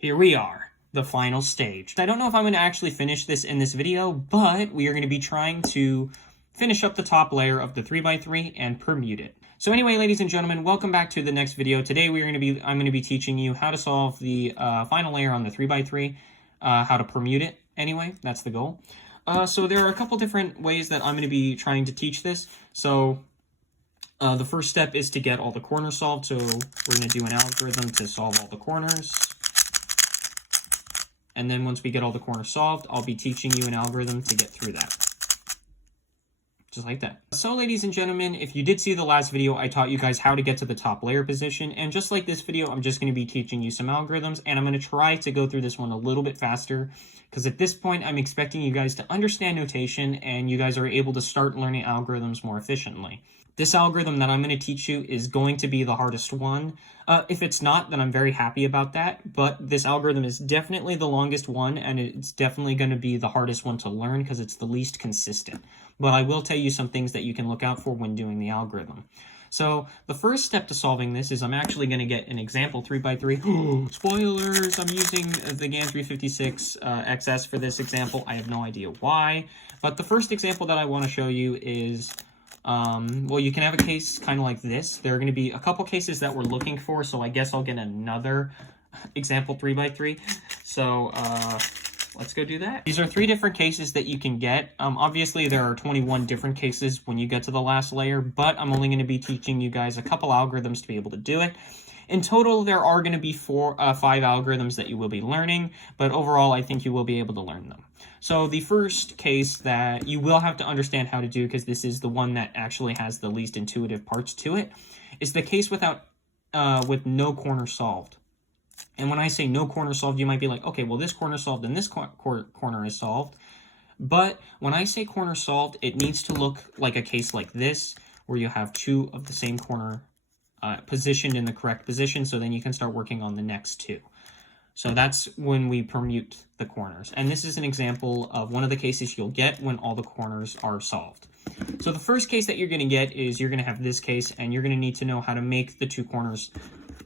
Here we are, the final stage. I don't know if I'm going to actually finish this in this video, but we are going to be trying to finish up the top layer of the 3x3 and permute it. So anyway, ladies and gentlemen, welcome back to the next video. Today I'm going to be teaching you how to solve the final layer on the 3x3, how to permute it. Anyway, that's the goal. So there are a couple different ways that I'm going to be trying to teach this. So the first step is to get all the corners solved. So we're going to do an algorithm to solve all the corners. And then once we get all the corners solved, I'll be teaching you an algorithm to get through that. Just like that. So ladies and gentlemen, if you did see the last video, I taught you guys how to get to the top layer position. And just like this video, I'm just going to be teaching you some algorithms. And I'm going to try to go through this one a little bit faster. Because at this point, I'm expecting you guys to understand notation and you guys are able to start learning algorithms more efficiently. This algorithm that I'm going to teach you is going to be the hardest one. If it's not, then I'm very happy about that. But this algorithm is definitely the longest one, and it's definitely going to be the hardest one to learn because it's the least consistent. But I will tell you some things that you can look out for when doing the algorithm. So the first step to solving this is I'm actually going to get an example 3x3. Spoilers! I'm using the GAN 356 XS for this example. I have no idea why. But the first example that I want to show you is... well, you can have a case kind of like this. There are going to be a couple cases that we're looking for, so I guess I'll get another example 3x3. So, let's go do that. These are 3 different cases that you can get. Obviously, there are 21 different cases when you get to the last layer, but I'm only going to be teaching you guys a couple algorithms to be able to do it. In total, there are going to be 5 algorithms that you will be learning, but overall, I think you will be able to learn them. So the first case that you will have to understand how to do, because this is the one that actually has the least intuitive parts to it, is the case with no corner solved. And when I say no corner solved, you might be like, okay, well, this corner solved and this corner is solved. But when I say corner solved, it needs to look like a case like this, where you have 2 of the same corner positioned in the correct position, so then you can start working on the next 2. So that's when we permute the corners. And this is an example of one of the cases you'll get when all the corners are solved. So the first case that you're going to get is you're going to have this case, and you're going to need to know how to make the 2 corners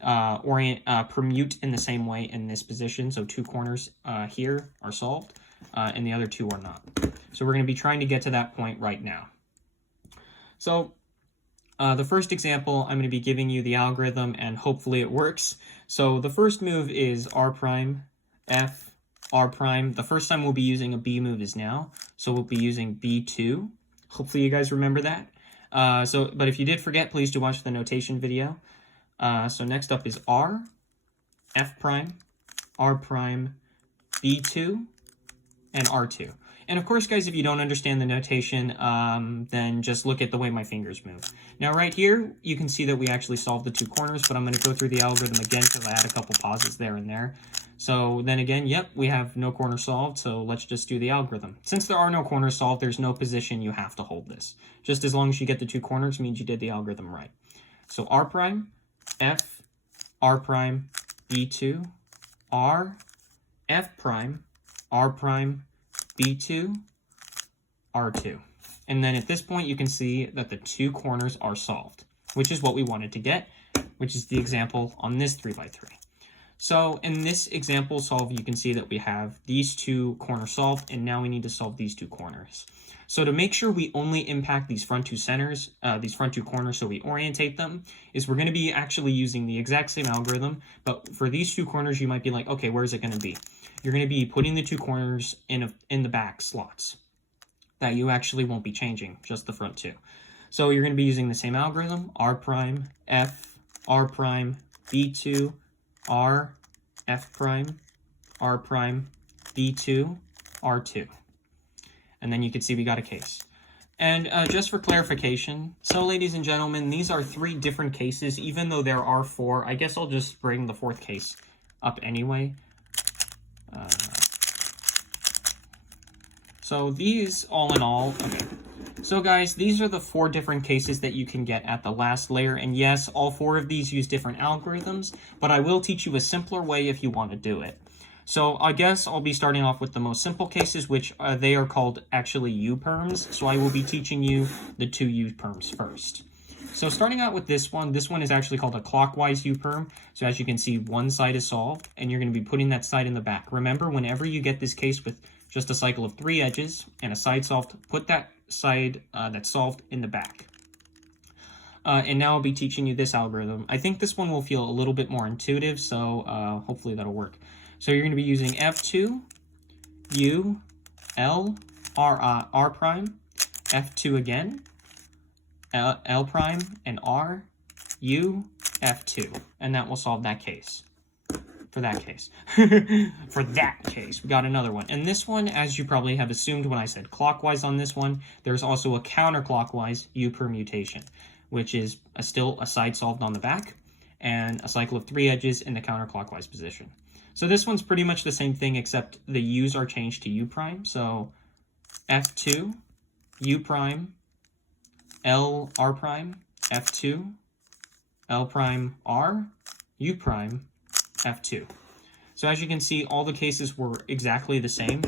permute in the same way in this position. So 2 corners here are solved, and the other 2 are not. So we're going to be trying to get to that point right now. So the first example, I'm going to be giving you the algorithm, and hopefully it works. So the first move is R prime, F, R prime. The first time we'll be using a B move is now. So we'll be using B2. Hopefully you guys remember that. But if you did forget, please do watch the notation video. So next up is R, F prime, R prime, B2, and R2. And of course, guys, if you don't understand the notation, then just look at the way my fingers move. Now, right here, you can see that we actually solved the 2 corners, but I'm going to go through the algorithm again because I had a couple pauses there and there. So then again, yep, we have no corner solved, so let's just do the algorithm. Since there are no corners solved, there's no position you have to hold this. Just as long as you get the 2 corners means you did the algorithm right. So R prime, F, R prime, B2, R, F prime, R prime, B2, R2. And then at this point, you can see that the 2 corners are solved, which is what we wanted to get, which is the example on this 3x3. So in this example solve, you can see that we have these 2 corners solved, and now we need to solve these 2 corners. So to make sure we only impact these front 2 centers, these front 2 corners, so we orientate them, is we're going to be actually using the exact same algorithm, but for these 2 corners, you might be like, okay, where is it going to be? You're going to be putting the 2 corners in the back slots that you actually won't be changing, just the front 2. So you're going to be using the same algorithm, R prime, F, R prime, B2, R, F prime, R prime, B2, R2. And then you can see we got a case. And just for clarification, so ladies and gentlemen, these are 3 different cases, even though there are 4. I guess I'll just bring the 4th case up anyway. So these, all in all, okay. So guys, these are the 4 different cases that you can get at the last layer. And yes, all 4 of these use different algorithms, but I will teach you a simpler way if you want to do it. So I guess I'll be starting off with the most simple cases, which they are called actually U-perms. So I will be teaching you the 2 U-perms first. So starting out with this one is actually called a clockwise U-perm. So as you can see, one side is solved, and you're going to be putting that side in the back. Remember, whenever you get this case with just a cycle of 3 edges and a side solved, put that side that's solved in the back. And now I'll be teaching you this algorithm. I think this one will feel a little bit more intuitive, so hopefully that'll work. So you're going to be using F2, U, L, R prime, F2 again, L prime, and R, U, F2. And that will solve that case. For that case. For that case. We got another one. And this one, as you probably have assumed when I said clockwise on this one, there's also a counterclockwise U permutation, which is still a side solved on the back and a cycle of 3 edges in the counterclockwise position. So this one's pretty much the same thing, except the U's are changed to U prime. So F2, U prime, L, R prime, F2, L prime, R, U prime, F2. So as you can see, all the cases were exactly the same,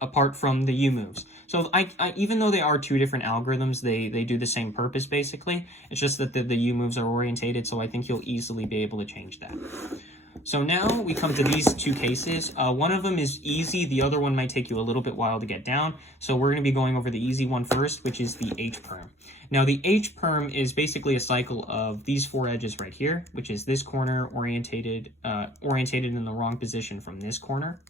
apart from the U moves. So even though they are 2 different algorithms, they do the same purpose, basically. It's just that the U moves are orientated, so I think you'll easily be able to change that. So now we come to these 2 cases. One of them is easy. The other one might take you a little bit while to get down. So we're going to be going over the easy one first, which is the H-perm. Now the H-perm is basically a cycle of these 4 edges right here, which is this corner orientated in the wrong position from this corner.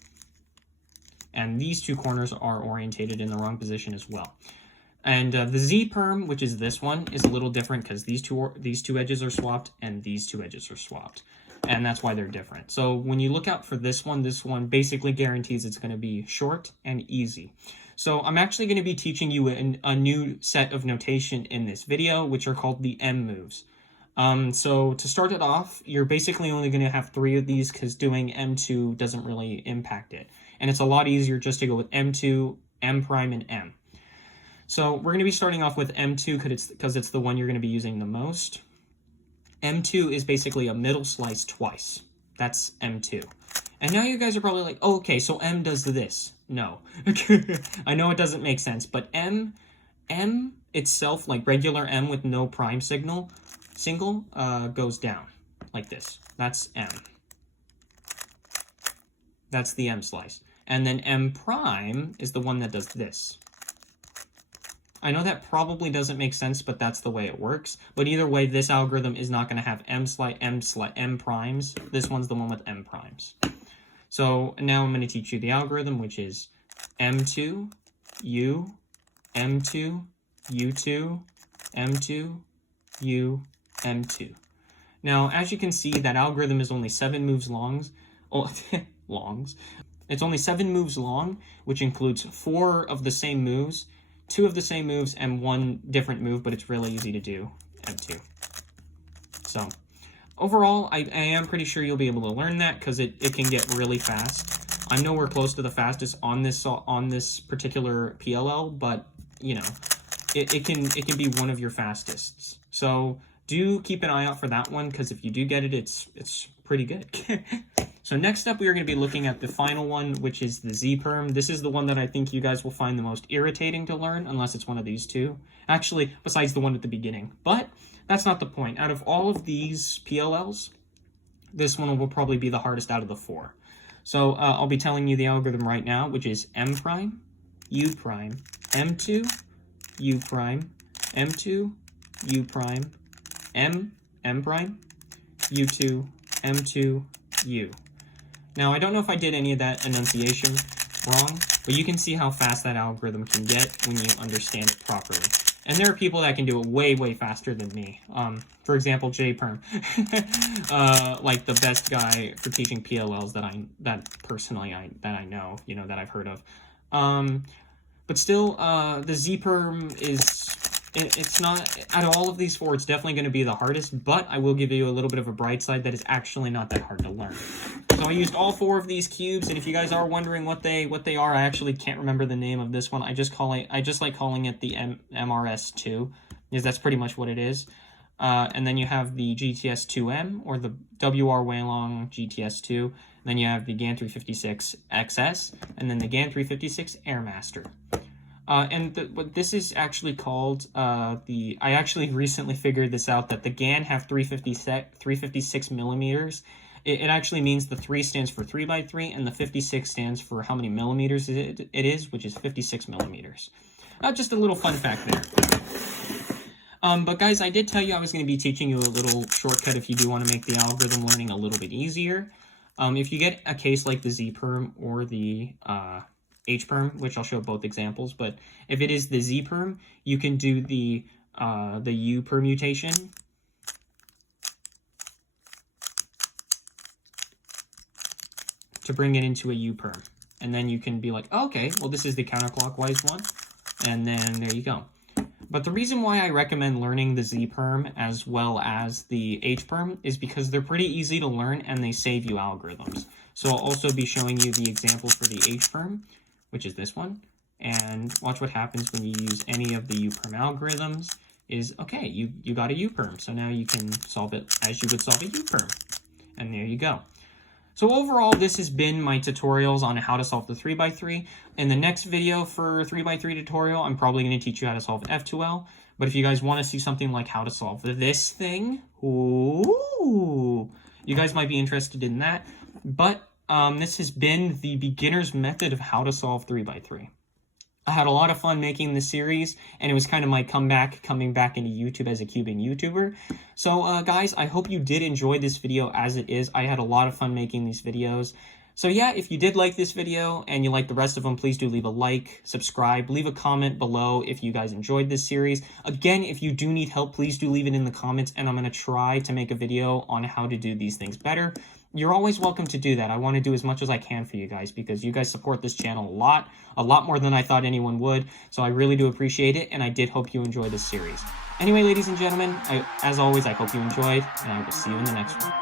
And these 2 corners are orientated in the wrong position as well. And the Z-perm, which is this one, is a little different because these two edges are swapped and these 2 edges are swapped. And that's why they're different. So when you look out for this one basically guarantees it's going to be short and easy. So I'm actually going to be teaching you a new set of notation in this video, which are called the M moves. So to start it off, you're basically only going to have 3 of these because doing M2 doesn't really impact it. And it's a lot easier just to go with M2, M prime, and M. So we're going to be starting off with M2 because it's the one you're going to be using the most. M2 is basically a middle slice twice. That's M2. And now you guys are probably like, oh, okay, so M does this. No. I know it doesn't make sense, but M itself, like regular M with no prime single, goes down like this. That's M. That's the M slice. And then M prime is the one that does this. I know that probably doesn't make sense, but that's the way it works. But either way, this algorithm is not going to have M primes. This one's the one with M primes. So now I'm going to teach you the algorithm, which is M2, U, M2, U2, M2, U, M2. Now, as you can see, that algorithm is only 7 moves long. Oh, It's only 7 moves long, which includes 4 of the same moves, 2 of the same moves, and 1 different move, but it's really easy to do, M2. So, overall, I am pretty sure you'll be able to learn that, because it can get really fast. I'm nowhere close to the fastest on this particular PLL, but, you know, it can be one of your fastest. So, do keep an eye out for that one, because if you do get it, it's pretty good. So next up, we are going to be looking at the final one, which is the Z-perm. This is the one that I think you guys will find the most irritating to learn, unless it's one of these 2. Actually, besides the one at the beginning. But that's not the point. Out of all of these PLLs, this one will probably be the hardest out of the 4. So I'll be telling you the algorithm right now, which is M prime, U prime, M2, U prime, M2, U prime, M prime, U2, M2, U. Now, I don't know if I did any of that enunciation wrong, but you can see how fast that algorithm can get when you understand it properly. And there are people that can do it way, way faster than me. For example, J-perm, like the best guy for teaching PLLs that I know, you know, that I've heard of. But still, the Z-perm is, it's not, out of all of these 4, it's definitely going to be the hardest, but I will give you a little bit of a bright side that is actually not that hard to learn. So I used all 4 of these cubes, and if you guys are wondering what they are, I actually can't remember the name of this one. I just like calling it the MRS2, because that's pretty much what it is. And then you have the GTS2M, or the WR Wailong GTS2. Then you have the GAN 356 XS, and then the GAN 356 Airmaster. What this is actually called, I actually recently figured this out, that the GAN have 356 millimeters. It actually means the 3 stands for 3x3, and the 56 stands for how many millimeters it is, which is 56 millimeters. Just a little fun fact there. But guys, I did tell you I was going to be teaching you a little shortcut if you do want to make the algorithm learning a little bit easier. If you get a case like the Z-perm or the H-perm, which I'll show both examples, but if it is the Z-perm, you can do the U permutation. To bring it into a U-perm. And then you can be like, oh, okay, well, this is the counterclockwise one. And then there you go. But the reason why I recommend learning the Z-perm as well as the H-perm is because they're pretty easy to learn and they save you algorithms. So I'll also be showing you the example for the H-perm, which is this one. And watch what happens when you use any of the U-perm algorithms is, okay, you got a U-perm. So now you can solve it as you would solve a U-perm. And there you go. So overall, this has been my tutorials on how to solve the 3x3. In the next video for 3x3 tutorial, I'm probably going to teach you how to solve an F2L. But if you guys want to see something like how to solve this thing, ooh, you guys might be interested in that. But this has been the beginner's method of how to solve 3x3. I had a lot of fun making this series, and it was kind of my coming back into YouTube as a cubing YouTuber. So, guys, I hope you did enjoy this video as it is. I had a lot of fun making these videos. So, yeah, if you did like this video and you like the rest of them, please do leave a like, subscribe, leave a comment below if you guys enjoyed this series. Again, if you do need help, please do leave it in the comments, and I'm going to try to make a video on how to do these things better. You're always welcome to do that. I want to do as much as I can for you guys because you guys support this channel a lot more than I thought anyone would. So I really do appreciate it, and I did hope you enjoyed this series. Anyway, ladies and gentlemen, as always, I hope you enjoyed, and I will see you in the next one.